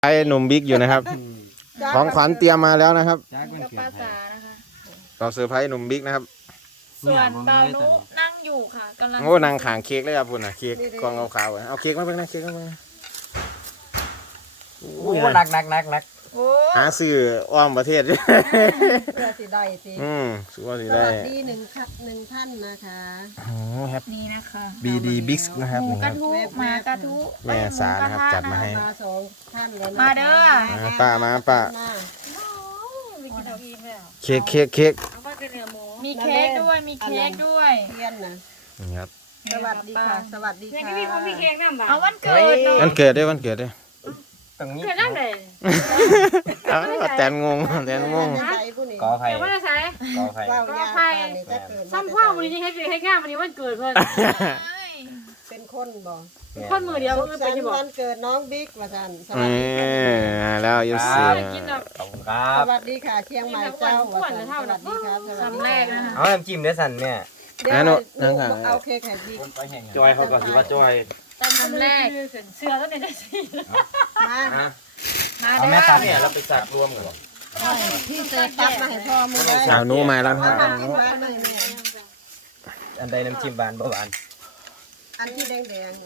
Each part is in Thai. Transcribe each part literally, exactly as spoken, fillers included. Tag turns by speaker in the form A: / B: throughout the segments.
A: ไอ้หนุ่มบิ๊กอยู่นะครับของขวัญเตรียมมาแล้วนะครับ
B: กับป้าสานะคะ
A: ต่อเซอร์ไพรส์หนุ่มบิ๊กนะครับ
B: ส่วนเปานุนั่งอยู่ค่ะกำลัง
A: โอ้นางขางเค้กเลยครับคุณนะเค้กกองขาวๆเอาเค้กมาเป็นนะเค้กมาเป็นนะ
C: โอ้หนักหนักหนักหนัก
A: หาซื้ออ้อมประเทศ
D: เพื่อสิได้สิ
A: อืมซื้อว่าสิ
D: ส
A: ได้
D: วัสดีหนึ่งคัดหนึ่งท่านนะคะ
A: โอ้แฮป
B: นี่นะคะ
A: บีดีบิ๊กนะครับ
B: หมู
A: นี่ค
B: ก
A: รั
B: ระ
A: บ
B: ทุหมากระทุ
A: แม่สานะครับจัดมาให้
D: มาสองท่านแล้ว
B: มาเด้อ
A: มาป้ามาป้า
D: มา
A: เค้กเค้กเค้ก
B: มีเค้กด้วยมีเค้กด้วย
D: เทียนนะ
A: นี่ครับ
D: สวัสดีค่ะสวัสดีค่ะ
B: เอาวันเกิดเนาะ
A: วันเกิดด้วยวันเกิดด้วย
C: ตรงนี้
E: เกิดนั่นเลย
A: อ้าวแตนงงแตนงง
D: จะใส่ผู้นี้
C: กอไผ่
E: เดี๋ยวว่าจะใช้
C: กอไผ่
D: เฝ้ายาปานนี่จะเกิด
E: ซ้ำพ่อวันนี้ให้ให้งานวันนี้วันเกิดเพื่อน
D: เป็นคนบอก
E: คนมือเดียว
D: สุข
E: คือ
D: สั
E: เป็น
D: น
E: ที่
D: ต์
E: บอก
D: วันเกิดน้องบิ๊กว่าท่านสวั
A: นี่
D: สดีค่ะ
A: แล้วยูเสีย
E: กินแบบ
C: ขอบคุณครั
D: ส
C: บ
D: วัสดีค่ะเชียงใหม่เจ้าว่าท่านสวัสดีครับสวัสดี
B: คำแรกนะคะ
C: เอาน้ำจิ้มเนื้อสันเนี่ย
D: เดี๋ยวหนูเอาเค้กไข่บิ๊ก
C: จอยเขาก่อนสิว่าจอย
B: คำแรก
E: เสือต้นเนี่ยได้สิ
D: มา
C: ฮะ
B: มา
C: เอา
B: เด้
C: แม่ตั
B: อ
C: ดเนี่ยเราไปสักรวมกันหรอ
D: พี่เจอตับมาให้พ่อมือเลย
A: สาวหนูมาแล้วครับ
D: เอาที่บ้านเลยแม่
C: อันใดน้ำจิ้มบานบ่หวาน
D: อันที่แดงๆนะ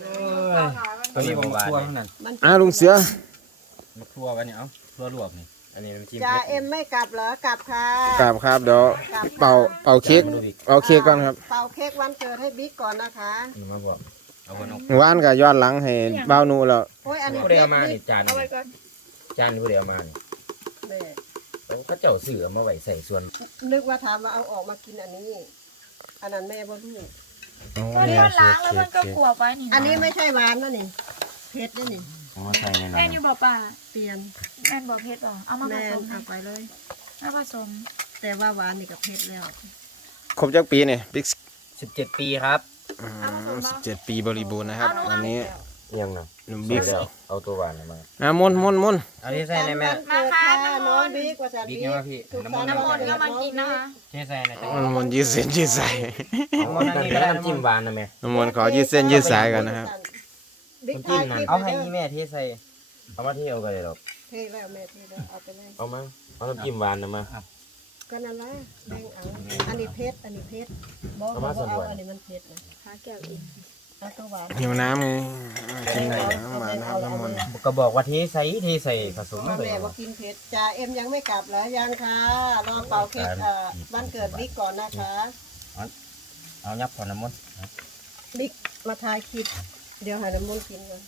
C: ตัวนี้ผมทั่วนั่น
D: มัน
A: อ่าลุงเสือ
C: มาทั่วกันเนี่ยเอาทั่วรวบนี่อันนี้น้ำจิ้ม
D: จ่าเอ็มไม่กลับเหรอกลับค่ะ
A: กราบครับเดี๋ยวเป่าเป่าเค้กเป่าเค้กก่อนครับ
D: เป่าเค้กวันเกิดให้บิ๊กก่อนนะคะ
C: มาบอกเอาคนเอา
A: ว่านกับย้อนหลังให้บ้าวนูแล้ว
D: โอ้ยอันนี้
C: ผู้
D: เพ
C: ใด
D: ช
C: เอา
D: ร
C: มา
D: นี่
C: นี่จาน
B: เอาไว้ก่อน
C: จานผู้ใดเอามานี่
D: แม่
C: แล้วเขาเจ้าสื่อมาไว้ใส่ส่วน
D: นึกว่าถามว่าเอาออกมากินอันนี้ อันนั้นแม่บ่รู้
B: ตอนนี้มันล้างแล้วมันก็กลัวไปนี่
D: อันนี้ไม่ใช่หวานนะนี่เพชรนะนี่
C: เอามาใส่ในนั้
B: แม่
C: น
B: อยู่บ่ป่า
D: เปลี่ยน
B: แม่บอกเพชรบ่เอามาผ
D: แม่
B: สม
D: เอาไปเลย
B: เอาผสม
D: แต่ว่าหวานนี่กับเพชรแล้ว
A: ครบจักปีนี่บิ๊ก
C: สิบเจ็ดปีครับ
A: สิบเจ็ดปีบริบูรณ์นะครับอันนี้
C: ยังเนาะ
A: หนุ่มบิ๊ก
C: เอาตัวหวานมา
A: อ่ะมนมนมน
C: เอาที่ใส่ในแม่
D: มาค่ะน้องบิ๊กว่าจะ
C: บิ๊
D: บิ๊
C: ก
D: ก
C: ยังไงพี่
D: สุข
C: น้ำม
D: สั
C: นต์
D: ต์
B: น้ำมนต์ก็
D: วั
B: มากินนะคะ
C: ที่ใส่ในจัง
A: น้ำมนต์ยืดเส้นยืดสาย
C: น้ำมนต์นี่ก็ได้น้ำจิ้มหวานนะแม่
A: น้ำมนต์ขอยืดเส้นยืดสายกันนะครับ
D: บิ๊ก
C: น้ำ
D: ทา
C: จิ้ม
D: ย
C: นั่
D: คน ลิป
C: เอา
D: ไป
C: ให้
D: เด้อ
C: นี่แม่ที่ใส่เอามาที่เอากันเลยหรอก
D: เทแล้วแม่เทแล้วเอาไปเลย
C: เอามาเอาน้ำจิ้มหวานนะมา
D: ก็นั่นแหละแบ่งเอาอันนี้เพชรอันนี้เพชรบอก
C: เอา
D: ว่า
C: มาส่วน
D: เอา
C: หวาน
D: อันนี้มันเพชรนะ
B: หาแก้วอีก
D: เอาตัวหวาน
A: หิวน้ำไงกินน้ำหวานนะครับน้ำมนต์
C: ก็บอกว่าที่ใส่ที่ใส่ผสม
D: พ่อ
C: ไป
D: แม่ว่ากินเผ็ดจ่าเอ็มยังไม่กลับเหรอยังค่ะรอเป่าเค้กเอ่อวันเกิดบิ๊กก่อนนะคะ
C: เอายับก่อนน้ำมนต์
D: บิ๊กมาทายคลิปเดี๋ยวให้น้ำมันต์กินก่อน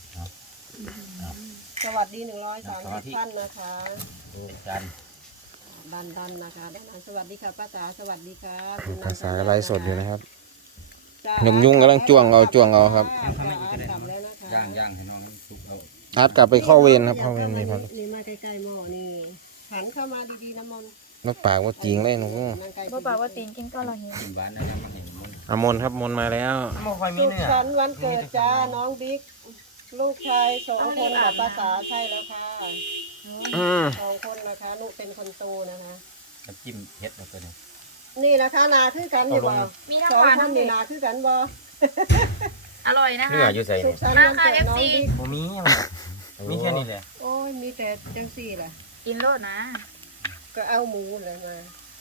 D: สวัสดีหนึ่งร้อยสามสิบท่านนะคะ
C: จาน
D: ดันดันนะคะดันดันสวัสดีค่ะป้าจ๋าสวัสดีค่ะคุณ
A: ภาษาไลฟ์สดอยู่นะครับ
D: จ้า
A: หนุ่มยุ่งกำลังจ้วงเอาจ้วงเอาครับ
D: จ้ากลับแล้วนะคะ
C: ย่างย่างให้น้องสุกเอา
A: อาร์ตกลับไปเข้าเวรครับเข้าเวรมีพัก
D: นี่มาใกล้ๆหม้อนี่หันเข้ามาดีๆน้ำมันต์
A: นกปากว่าจริงเลยหนู
D: นั่งใกล้
B: บ่ป่าว่าตีนกินก็เราเห็น
C: จิ้มหวานได้ยังมาเห็นมนต์
A: อามนครับมนมาแล้ว
C: ไม่ค่อยมี
D: สุข
C: เนื้อ
D: สันต์วันเกิดจ้าน้องบิ๊กลูกชายสองคนกับป้าจ๋าใช่แล้วค่ะ
A: อืม
D: สองคนนะคะนุเป็นคนโตนะคะ
C: น้ำจิ้มเผ็ดเอาไปเลย
D: นี่นะคะนาคือกันอยู่บ่
B: มีทั้ง
D: สอง
B: หวาน
D: ค
B: ทั้
D: น
B: ง
D: นี่
B: เผ็ด
D: นาคือกันบ่
B: อร่อยนะ
C: เนื้อ
B: คะ
C: อยู่ใส่
D: สุ
C: นี่
D: ขสันต์วันเกิดน้องบิ๊ก
C: บ่มีมีแค่นี้แหละ
D: โอ้ยมีแต่จังสี่แหละ
B: กินโลดนะ
D: ก็เอาหมูเลยมา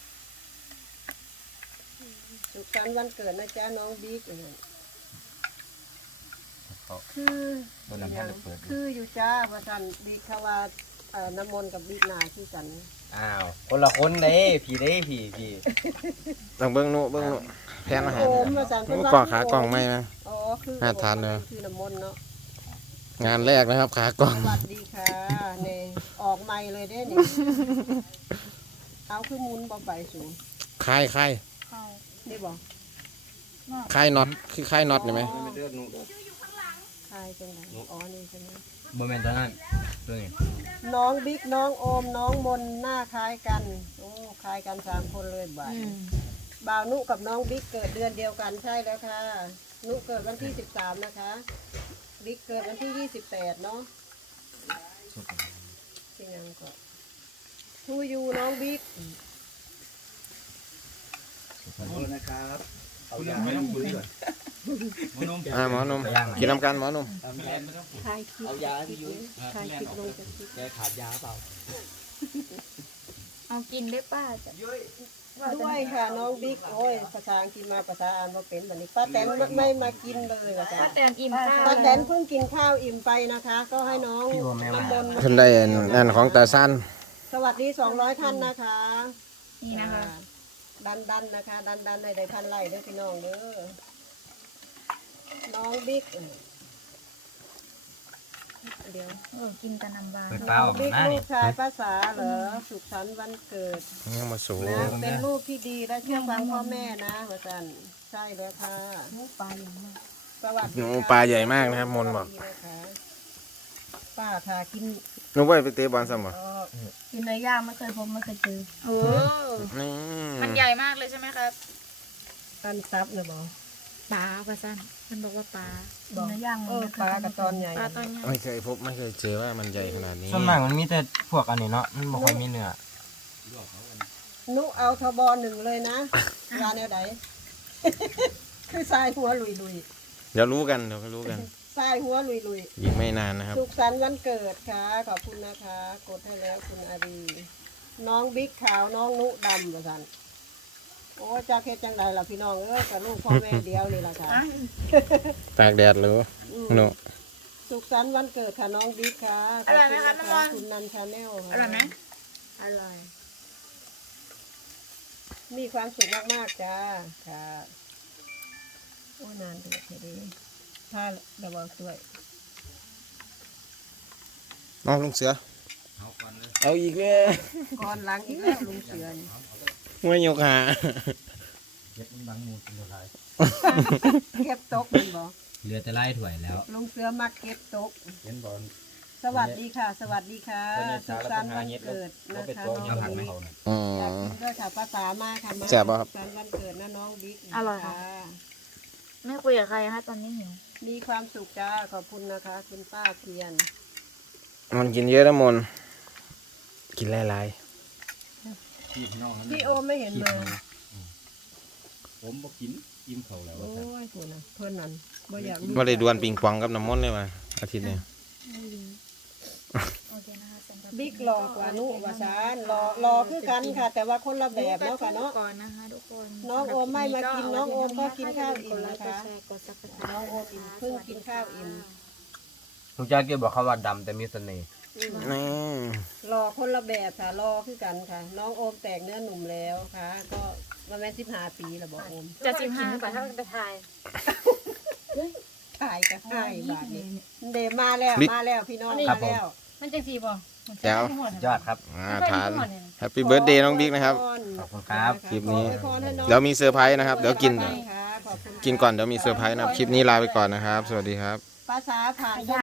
D: สุขสันต์วันเกิดนะจ๊ะน้องบิ๊กคือ
C: โดนน้ำมันเปิด
D: คืออยู่จ้าว่าท่านบิ๊กเขาว่าเอ่อน้ำมนต์กับบิ๊กนาคือกัน
C: อ้าวคนละคนเด้พี่เด้พี่พี่
A: ต้องเบิ้งหนูเบิ้งหนูแพนอาหาร
D: โอมว่าท่าน
A: หนูกล่องขากล่องไม่ไหม
D: อ๋อคือ
A: น่าทานเลย
D: คือน้ำมนต์เนาะ
A: งานแรกนะครับขากล่อง
D: สวัสดีค่ะเนี่ยออกไม่เลยเด้เนี่ยเอาคือมุนบ่ไปสูง
A: คลายคลาย
B: เข้า
D: นี่บ่
A: คลายน็อตคือคลายน็อตเห็นไหม
D: คลายจังไดอ๋อนี่ใช่ไหม
C: บ่แม่นตอนนั้นตัวนี้
D: น้องบิ๊กน้องโอมน้องมนหน้าคล้ายกันโอ้คล้ายกันสามคนเลยบ่ายบ่าวนุกับน้องบิ๊กเกิดเดือนเดียวกันใช่แล้วค่ะนุเกิดวันที่สิบสามนะคะบิ๊กเกิดวันที่ยี่สิบแปดเนาะที่ยังก็ทูยูน้องบิ๊ก
F: ขอโทษนะครับ เอายาให้ลุงคุยก่อน
A: อ่าหมอหนุ่มกินน้ำกันหมอหนุ่ม
D: ถ่ายคลิป
C: เอายาให้พี่ยุ้ย
D: ถ่ายคลิปลงจากคลิป
C: แกขาดยาเปล่า
B: เอากินได้ป้าจ้ะว่า
D: ด้วยค่ะน้องบิ๊กโอ้ยภาษาอังกฤษมาภาษาอ่านว่าเป็นแบบนี้ป้าแตนไม่มากินเลยนะ
B: ป้า
D: คะ
B: แตนอิ่มข้าว
D: ป้าแตนเพิ่งกินข้าวอิ่มไปนะคะ ก็ให้น้องน้ำมนต์มา
A: เพิ่นได้นั่นของตาสั้น
D: สวัสดีสองร้อยท่านนะคะ
B: นี่นะคะ
D: ดันดันนะคะ ดันดันในได้พันไร่เด้อพี่น้องเด้อน้องบิ๊กเดี๋ยว
B: เออกินแต่น้ำบาน
C: เปิด
D: น้
C: ฟ้า
D: อง
C: ออก
D: บิ๊ก
C: มา
D: ลู
C: นี่
D: กชายภาษาเหรอสุขสันต์วันเกิด
A: ยังมาสูง
D: นะเป็นลูกที่ดีและเชื่อฟังพ่อแม่นะอาจารย์ใช่แล้วค่ะปลาอย่างมากสวัส
A: ห
D: ดี
A: นู
D: ค่ะ
A: ปลาใหญ่มากนะครับมนต์บอก
D: สวัสดีนะคะป้าค่ะกิน
A: หนูไปไปเตะบอลซ้ำบ่
D: เอ่อ
E: กินเนื้อย่างไม่เคยพบไม่เคยเจอ
B: โอ้
A: นี่
B: มันใหญ่มากเลยใช่ไหมครับ
D: อันซับนะบอ
B: ปลาป้าสั้นมันบอกว่าปลา
E: กินเนื้อย่าง
D: เออปลากับตอนใหญ่
B: ปลาตอนใหญ่
A: ไม่เคยพบไม่เคยเจอว่ามันใหญ่ขนาดนี้
C: ส่วนมากมันมีแต่พวกอันนี้เนาะมันบ่ค่อยมีเนื้อ
D: นุเอาทบอหนึ่งเลยนะยาแนวไหน คือทรายหัวลุยลุย
A: เดี๋ยวรู้กันเดี๋ยวก็รู้กัน
D: ทรายหัวลุยลุย
A: อีกไม่นานนะครับ
D: สุขสันต์วันเกิดค่ะขอบคุณนะคะ กดให้แล้วคุณอารีน้องบิ๊กขาวน้องนุดำประสันโอ้จากเฮ็ดจังไดล่ะพี่น้องเอ้ยกับลูกพ่อแม่เดียวนี่ล่ะค่ะ
B: อ่ะ
A: ตากแดดหรือ
D: อืม
A: หนู
D: สุขสันต์วันเกิดค่ะน้องบิ๊กค่ะข
B: อ
D: อบ
B: ร่อยไหม
D: คุณ
B: คะ
D: นะ
B: น้ำมั
D: คะ
B: น
D: คุณนันชาแนลค่ะ
B: อร่อยไหมอร่อย
D: มีความสุขมากๆจ้าค่ะโอ้นานเดือดเดีถ้าระวังด้วย
A: น้องลุงเสือเอาอีกแล้ว
D: ก่อนหลังอีกแล้วลุงเสือน
A: ไม่ยกหา
C: เก็บมันบังมูกินอะไร
D: เก็บตกเป็นบ่
C: เหลือแต่ไล่ถ้วยแล้ว
D: ลุงเสือมักเก็บตก
C: เห็นบอล
D: สวัสดีค่ะ สวัสดีค่ะสุขสันต์วันเกิดนะคะน้อง
C: เอาผักไหม
D: บิ๊ก
A: อื
D: อยาก
A: ม
D: กินด้วยค่ะภาษามากค่ะมา
A: แซ่บป่ะครับ
D: สุขสันต์วันเกิดนะน้องบิ๊ก
B: อร่อยค่ะ ไม่คุยกับใครคะตอนนี้หิว
D: มีความสุขจ้าขอบคุณนะคะ คุณป้าเพียน
A: มันกินเยอะนะมนต์กินหลาย
C: พี่น้องนั่น
D: พี่โอมไม่เห็นมา
C: ผมบ่กินอิ่มเขาแล้ว
D: โอ้ยกูนะเพื่อนนั้นบ่อยาก
A: ๆว่าได้ดวลปิงปองกับน้ำมนต์เลยว่ะอาทิตย์เนี้ย
B: โอเคนะคะสำหรับ
D: บิ๊กรอกว่านุว่าซานรอรอคือกันค่ะ แต่ว่าคนละแบบเนาะค่ะเนาะ
B: ก่อนนะคะทุกคน
D: น้องโอมไม่มากินน้องโอมก็กินข้าวอิ่มนะคะ
B: กดซับสไคร
D: น้องโอมอิ่มเพิ่งกินข้าวอิ่ม
C: ลุงจ้าเกี่ยวบอกเขาว่าดำแต่มีเสน่ห์
A: นี่
D: รอคนละแบบค่ะรอคือกันค่ะ น้องโอมแตกเนื้อหนุ่มแล้วค่ะ ก็ประมาณสิบห้าปีแล้วบอกโอม
B: จะสิบห้า
E: ไปถ้าไปถ่าย
D: ถ่ายกับถ่ายบาทนี้เดมาแล้วมาแล้วพี่น้องมาแล้ว
E: มันจังสีบ่
A: แจ๋ว
C: ยอดครับ
A: อ่าทานแฮปปี้เบิร์ดเดย์น้องบิ๊กนะครับ
C: ขอบคุณครับ
A: คลิปนี้
D: ขอให้พรให้น้อง
A: เดี๋ยวมีเซอร์ไพรส์นะครับ เดี๋ยวกิน
D: ค่ะขอบคุณค่ะ
A: กินก่อนเดี๋ยวมีเซอร์ไพรส์นะครับ คลิปนี้ลาไปก่อนนะครับ สวัสดีครับ
D: ภาษาผ่าน